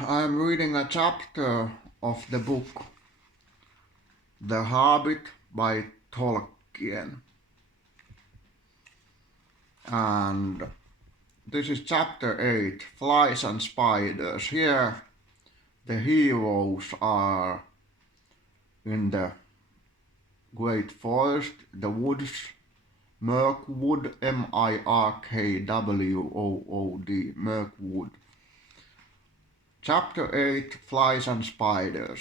I'm reading a chapter of the book The Hobbit by Tolkien. And this is chapter 8, Flies and Spiders. Here the heroes are in the great forest, the woods, Mirkwood, Mirkwood, Mirkwood. Chapter 8, Flies and Spiders.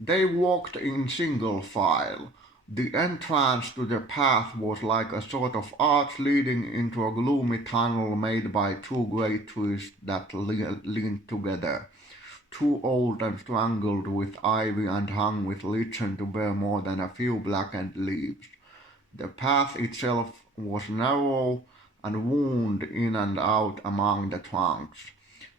They walked in single file. The entrance to the path was like a sort of arch leading into a gloomy tunnel made by two great trees that leaned together, too old and strangled with ivy and hung with lichen to bear more than a few blackened leaves. The path itself was narrow and wound in and out among the trunks.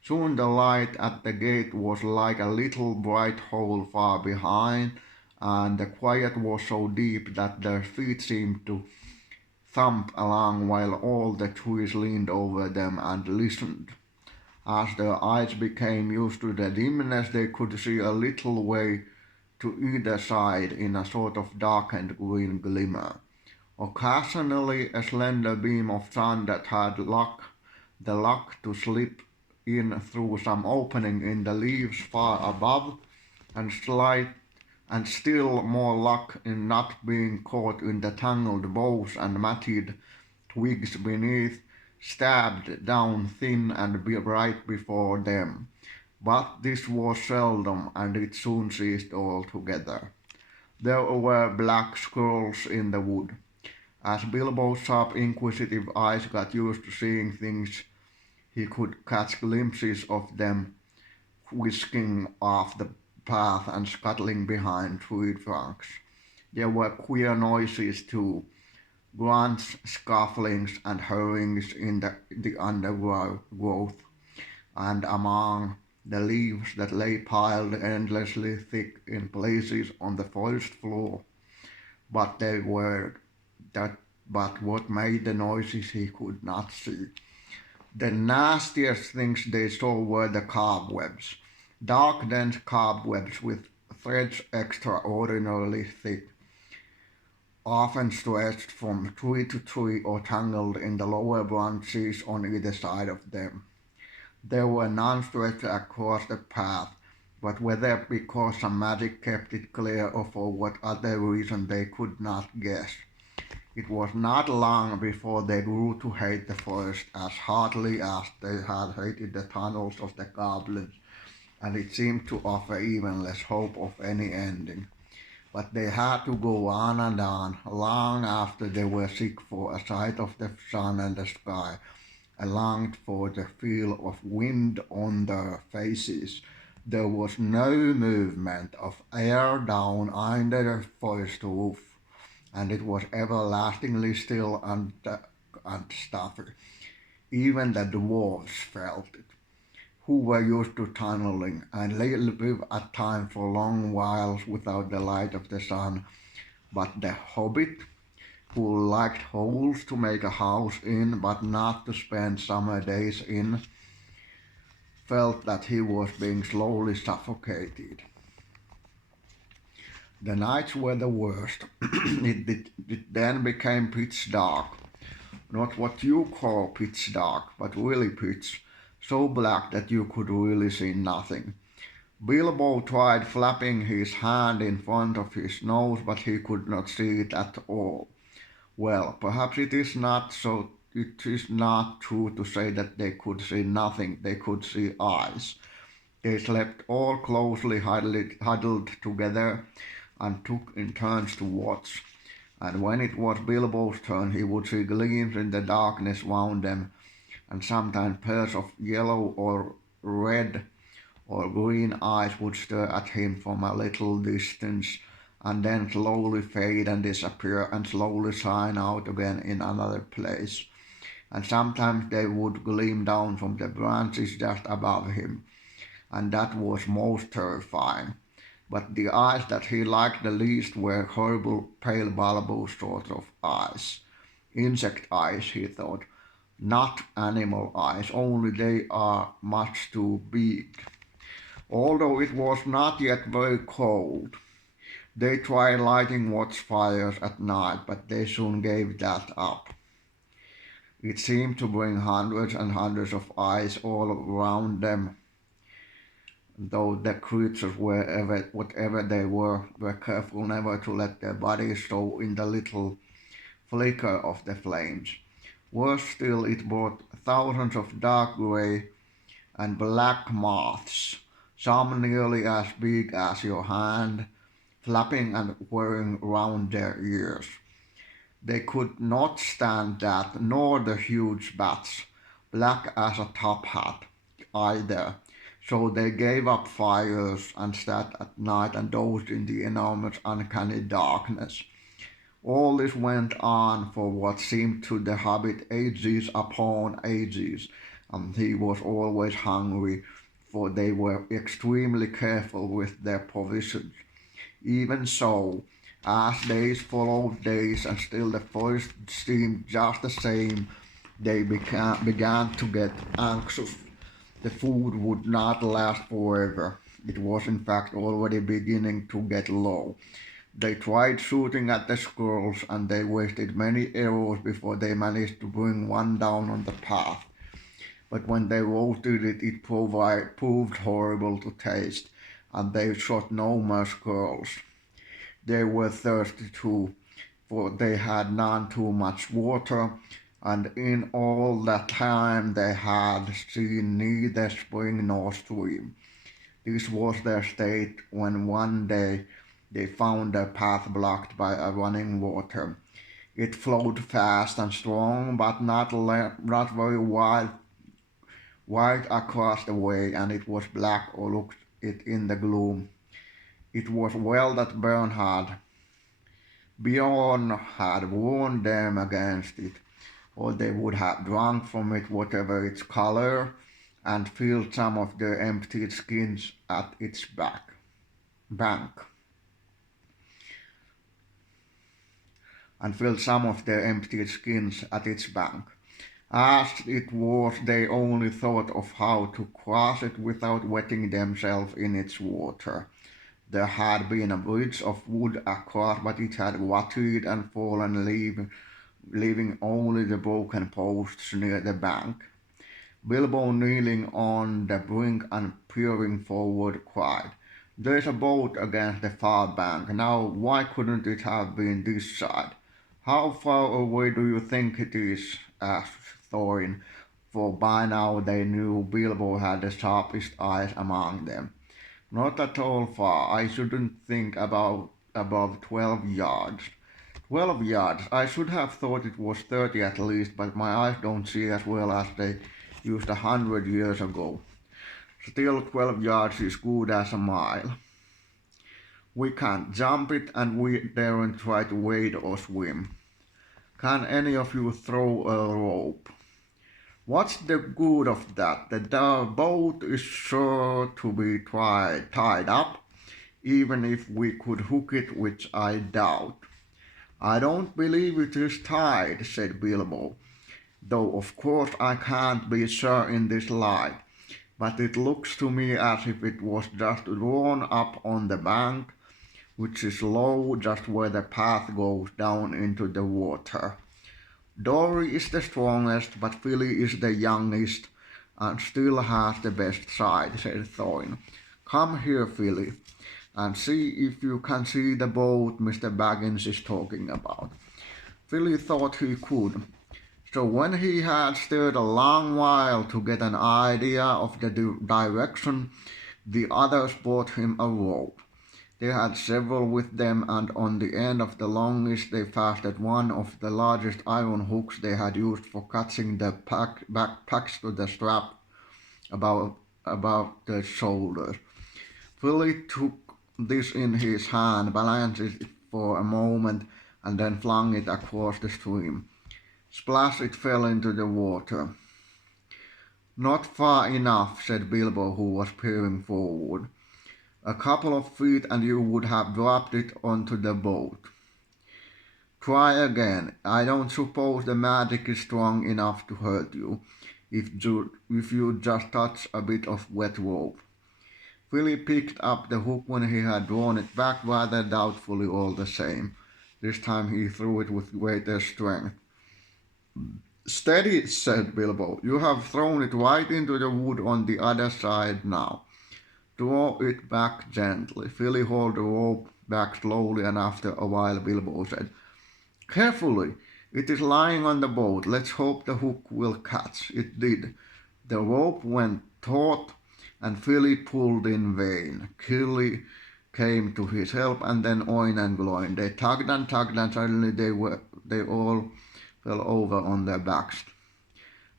Soon the light at the gate was like a little bright hole far behind, and the quiet was so deep that their feet seemed to thump along while all the trees leaned over them and listened. As their eyes became used to the dimness, they could see a little way to either side in a sort of darkened green glimmer. Occasionally a slender beam of sun that had the luck to slip in through some opening in the leaves far above, and still more luck in not being caught in the tangled boughs and matted twigs beneath, stabbed down thin and right before them. But this was seldom, and it soon ceased altogether. There were black squirrels in the wood. As Bilbo's sharp, inquisitive eyes got used to seeing things, he could catch glimpses of them whisking off the path and scuttling behind tree trunks. There were queer noises too, grunts, scufflings, and hurryings in the undergrowth, and among the leaves that lay piled endlessly thick in places on the forest floor. But they were that but what made the noises he could not see. The nastiest things they saw were the cobwebs, dark dense cobwebs with threads extraordinarily thick, often stretched from tree to tree or tangled in the lower branches on either side of them. There were none stretched across the path, but whether because some magic kept it clear or for what other reason they could not guess. It was not long before they grew to hate the forest as heartily as they had hated the tunnels of the goblins, and it seemed to offer even less hope of any ending. But they had to go on and on, long after they were sick for a sight of the sun and the sky, and longed for the feel of wind on their faces. There was no movement of air down under the forest roof, and it was everlastingly still and stuffy. Even the dwarfs felt it, who were used to tunneling and live at times for long whiles without the light of the sun. But the hobbit, who liked holes to make a house in but not to spend summer days in, felt that he was being slowly suffocated. The nights were the worst. It then became pitch dark. Not what you call pitch dark, but really pitch, so black that you could really see nothing. Bilbo tried flapping his hand in front of his nose, but he could not see it at all. Well, perhaps it is not true to say that they could see nothing. They could see eyes. They slept all closely huddled together and took in turns to watch. And when it was Bilbo's turn, he would see gleams in the darkness round them, and sometimes pairs of yellow or red or green eyes would stare at him from a little distance, and then slowly fade and disappear and slowly shine out again in another place. And sometimes they would gleam down from the branches just above him, and that was most terrifying. But the eyes that he liked the least were horrible, pale, bulbous sort of eyes. Insect eyes, he thought, not animal eyes, only they are much too big. Although it was not yet very cold, they tried lighting watchfires at night, but they soon gave that up. It seemed to bring hundreds and hundreds of eyes all around them, though the creatures, whatever they were careful never to let their bodies show in the little flicker of the flames. Worse still, it brought thousands of dark grey and black moths, some nearly as big as your hand, flapping and whirring round their ears. They could not stand that, nor the huge bats, black as a top hat, either. So they gave up fires and sat at night and dozed in the enormous uncanny darkness. All this went on for what seemed to the Hobbit ages upon ages, and he was always hungry, for they were extremely careful with their provisions. Even so, as days followed days and still the forest seemed just the same, they began to get anxious. The food would not last forever. It was in fact already beginning to get low. They tried shooting at the squirrels and they wasted many arrows before they managed to bring one down on the path. But when they roasted it, it proved horrible to taste, and they shot no more squirrels. They were thirsty too, for they had none too much water, and in all that time they had seen neither spring nor stream. This was their state when one day they found their path blocked by a running water. It flowed fast and strong, but not very wide across the way, and it was black or looked it in the gloom. It was well that Bjorn had warned them against it, or they would have drunk from it whatever its color, and filled some of their emptied skins at its bank, and filled some of their emptied skins at its bank. As it was, they only thought of how to cross it without wetting themselves in its water. There had been a bridge of wood across, but it had rotted and fallen, leaving only the broken posts near the bank. Bilbo, kneeling on the brink and peering forward, cried, "There's a boat against the far bank. Now, why couldn't it have been this side?" "How far away do you think it is?" asked Thorin, for by now they knew Bilbo had the sharpest eyes among them. "Not at all far. I shouldn't think about above 12 yards." 12 yards. I should have thought it was 30 at least, but my eyes don't see as well as they used 100 years ago. Still, 12 yards is good as a mile. We can't jump it, and we daren't try to wade or swim. Can any of you throw a rope? What's the good of that? The boat is sure to be tied up, even if we could hook it, which I doubt. "I don't believe it is tied," said Bilbo, "though of course I can't be sure in this light, but it looks to me as if it was just drawn up on the bank, which is low just where the path goes down into the water. Dory is the strongest, but Philly is the youngest and still has the best side," said Thorin. "Come here, Philly, and see if you can see the boat Mr. Baggins is talking about." Philly thought he could, so when he had stared a long while to get an idea of the direction, the others brought him a rope. They had several with them, and on the end of the longest they fastened one of the largest iron hooks they had used for catching the backpacks to the strap about their shoulders. Philly took this in his hand, balanced it for a moment, and then flung it across the stream. Splash! It fell into the water. "Not far enough," said Bilbo, who was peering forward. "A couple of feet and you would have dropped it onto the boat. Try again. I don't suppose the magic is strong enough to hurt you, if you just touch a bit of wet rope." Philip picked up the hook when he had drawn it back rather doubtfully all the same. This time he threw it with greater strength. Steady, said Bilbo. You have thrown it right into the wood on the other side now. Draw it back gently. Philly hauled the rope back slowly, and after a while Bilbo said, Carefully! It is lying on the boat. Let's hope the hook will catch. It did. The rope went taut, and Philly pulled in vain. Killy came to his help, and then Oin and Gloin. They tugged, and suddenly they all fell over on their backs.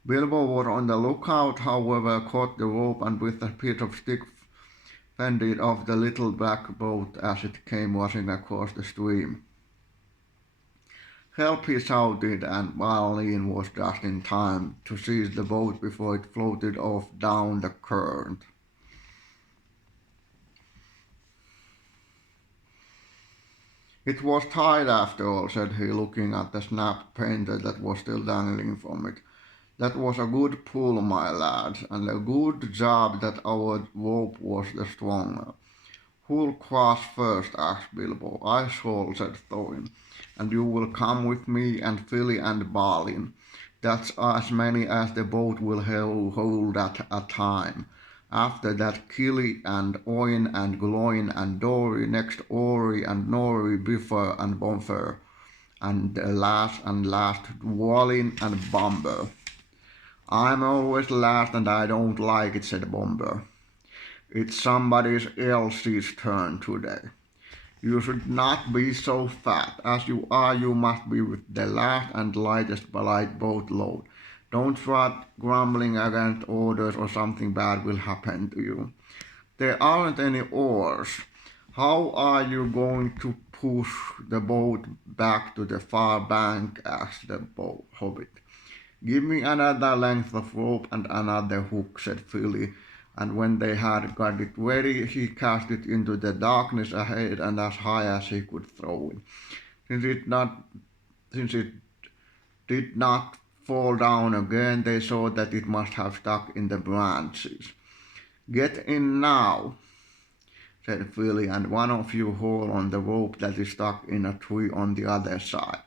Bilbo was on the lookout, however, caught the rope, and with a piece of stick fended off the little black boat as it came rushing across the stream. Help, he shouted, and Balin was just in time to seize the boat before it floated off down the current. It was tied after all, said he, looking at the snapped painter that was still dangling from it. That was a good pull, my lads, and a good job that our rope was the stronger. Who'll cross first? Asked Bilbo. I shall, said Thorin, and you will come with me and Philly and Balin. That's as many as the boat will hold at a time. After that, Killy and Oin and Gloin and Dori, next Ori and Nori, Bifur and Bonfur, and last, Dwalin and Bomber. I'm always last and I don't like it, said Bomber. It's somebody else's turn today. You should not be so fat. As you are, you must be with the last and lightest light boat load. Don't start grumbling against orders or something bad will happen to you. There aren't any oars. How are you going to push the boat back to the far bank? Asked the Hobbit. Give me another length of rope and another hook, said Philly, and when they had got it ready, he cast it into the darkness ahead and as high as he could throw it. Since it did not fall down again, they saw that it must have stuck in the branches. Get in now, said Philly, and one of you haul on the rope that is stuck in a tree on the other side.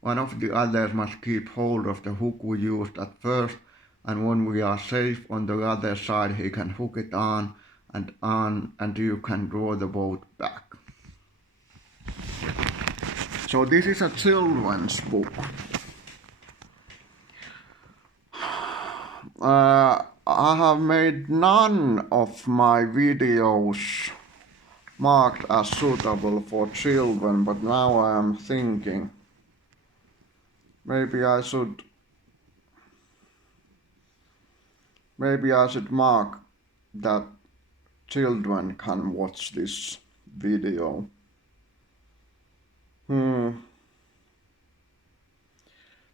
One of the others must keep hold of the hook we used at first, and when we are safe on the other side, he can hook it on, and you can draw the boat back. So this is a children's book. I have made none of my videos marked as suitable for children, but now I am thinking maybe I should mark that children can watch this video.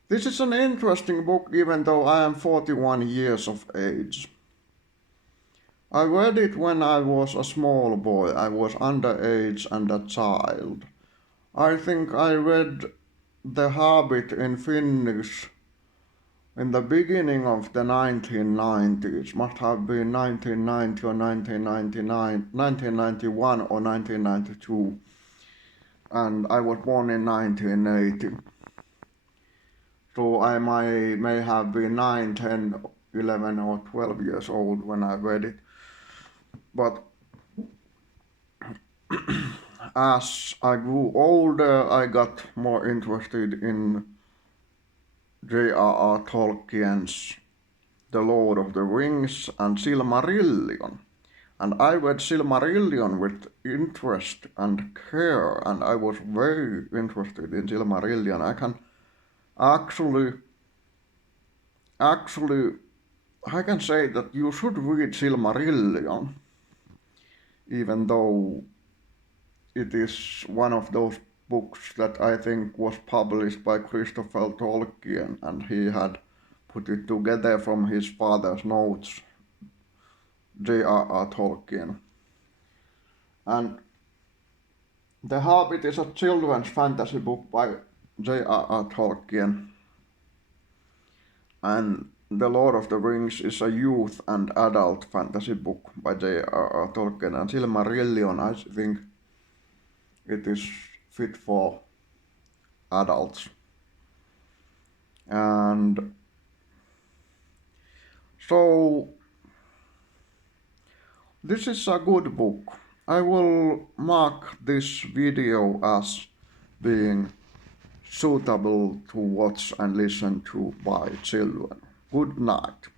This is an interesting book, even though I am 41 years of age. I read it when I was a small boy. I was underage and a child. I think I read The Hobbit in Finnish in the beginning of the 1990s. Must have been 1990 or 1999, 1991 or 1992. And I was born in 1980. So I may have been 9, 10, 11 or 12 years old when I read it. But as I grew older, I got more interested in J.R.R. Tolkien's The Lord of the Rings and Silmarillion. And I read Silmarillion with interest and care, and I was very interested in Silmarillion. I can actually, I can say that you should read Silmarillion, even though it is one of those books that I think was published by Christopher Tolkien, and he had put it together from his father's notes, J.R.R. Tolkien. And The Hobbit is a children's fantasy book by J.R.R. Tolkien. And The Lord of the Rings is a youth and adult fantasy book by J.R.R. Tolkien, and Silmarillion, I think it is fit for adults. And so this is a good book. I will mark this video as being suitable to watch and listen to by children. Good night.